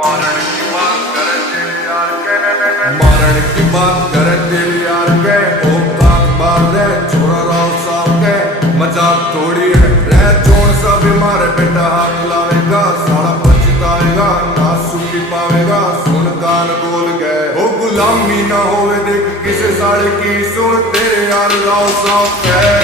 मारण की बात करे तेरे यार के मारण की बात करे तेरे यार के औकात बात है छोरा राव साहब के मजाक थोड़ी है रह जोन सा बीमार बेटा हाथ लावेगा साला पछताएगा ना सुखी पावेगा सुन कान बोल गए ओ गुलामी ना होवे देख किसे साले की सुन तेरे यार राव साहब के